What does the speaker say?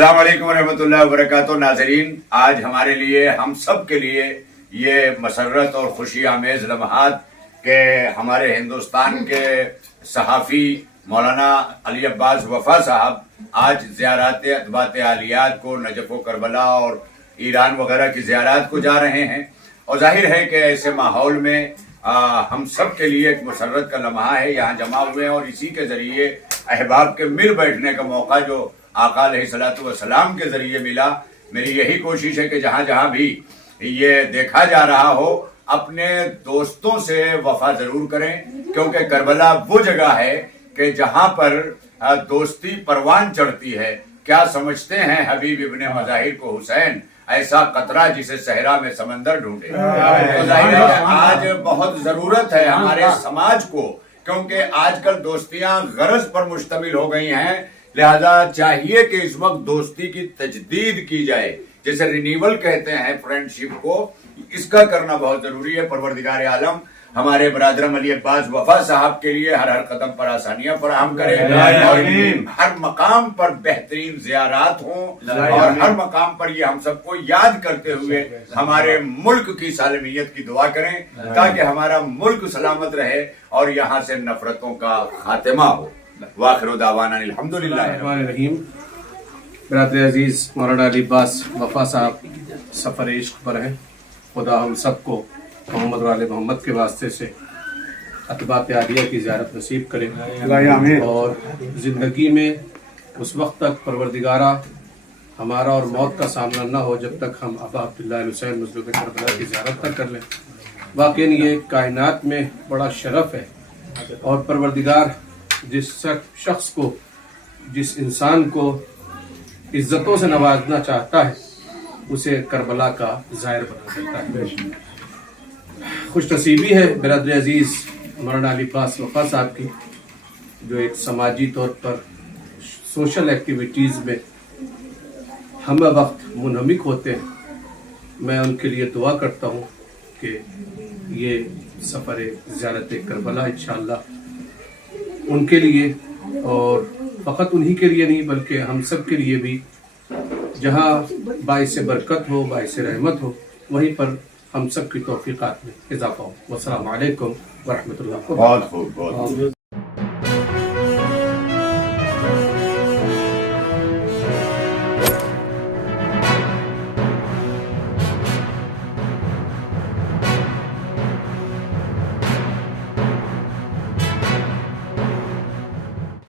السلام علیکم ورحمۃ اللہ وبرکاتہ. ناظرین، آج ہمارے لیے، ہم سب کے لیے یہ مسرت اور خوشی آمیز لمحات کہ ہمارے ہندوستان کے صحافی مولانا علی عباس وفا صاحب آج زیارات اتباط عالیات کو، نجف و کربلا اور ایران وغیرہ کی زیارات کو جا رہے ہیں. اور ظاہر ہے کہ ایسے ماحول میں ہم سب کے لیے ایک مسرت کا لمحہ ہے. یہاں جمع ہوئے ہیں اور اسی کے ذریعے احباب کے مل بیٹھنے کا موقع جو آقا علیہ الصلوۃ والسلام کے ذریعے ملا. میری یہی کوشش ہے کہ جہاں جہاں بھی یہ دیکھا جا رہا ہو اپنے دوستوں سے وفا ضرور کریں، کیونکہ کربلا وہ جگہ ہے کہ جہاں پر دوستی پروان چڑھتی ہے. کیا سمجھتے ہیں حبیب ابن مظاہر کو حسین، ایسا قطرہ جسے صحرا میں سمندر ڈھونڈے. تو ظاہر ہے کہ آج بہت ضرورت ہے ہمارے سماج کو، کیونکہ آج کل دوستیاں غرض پر مشتمل ہو گئی ہیں. لہذا چاہیے کہ اس وقت دوستی کی تجدید کی جائے، جسے رینیول کہتے ہیں فرینڈشپ کو. اس کا کرنا بہت ضروری ہے. پروردگار عالم ہمارے برادرم علی عباس وفا صاحب کے لیے ہر قدم پر آسانیاں فراہم کرے اور ہر مقام پر بہترین زیارات ہوں، اور ہر مقام پر یہ ہم سب کو یاد کرتے ہوئے ہمارے ملک کی سالمیت کی دعا کریں، تاکہ ہمارا ملک سلامت رہے اور یہاں سے نفرتوں کا خاتمہ ہو. وآخر دعوانا الحمدللہ. الرحمن الرحیم. برادر عزیز مولانا علی عباس وفا صاحب سفر عشق پر ہیں. خدا ہم سب کو محمد و آل محمد کے واسطے سے اتباط عالیہ کی زیارت نصیب کرے، اور زندگی میں اس وقت تک پروردگارہ ہمارا اور موت کا سامنا نہ ہو جب تک ہم ابا عبداللہ حسین مظلوم کربلا کی زیارت نہ کر لیں. واقعی یہ کائنات میں بڑا شرف ہے، اور پروردگار جس شخص کو، جس انسان کو عزتوں سے نوازنا چاہتا ہے اسے کربلا کا ظاہر بنا دیتا ہے. خوش نصیبی ہے برادر عزیز مولانا علی عباس وفا صاحب کی، جو ایک سماجی طور پر سوشل ایکٹیویٹیز میں ہم وقت منہمک ہوتے ہیں. میں ان کے لیے دعا کرتا ہوں کہ یہ سفر زیارت کربلا انشاءاللہ ان کے لیے، اور فقط انہی کے لیے نہیں بلکہ ہم سب کے لیے بھی، جہاں باعث برکت ہو، باعث رحمت ہو، وہیں پر ہم سب کی توفیقات میں اضافہ ہو. والسلام علیکم ورحمۃ اللہ. بہت خوب.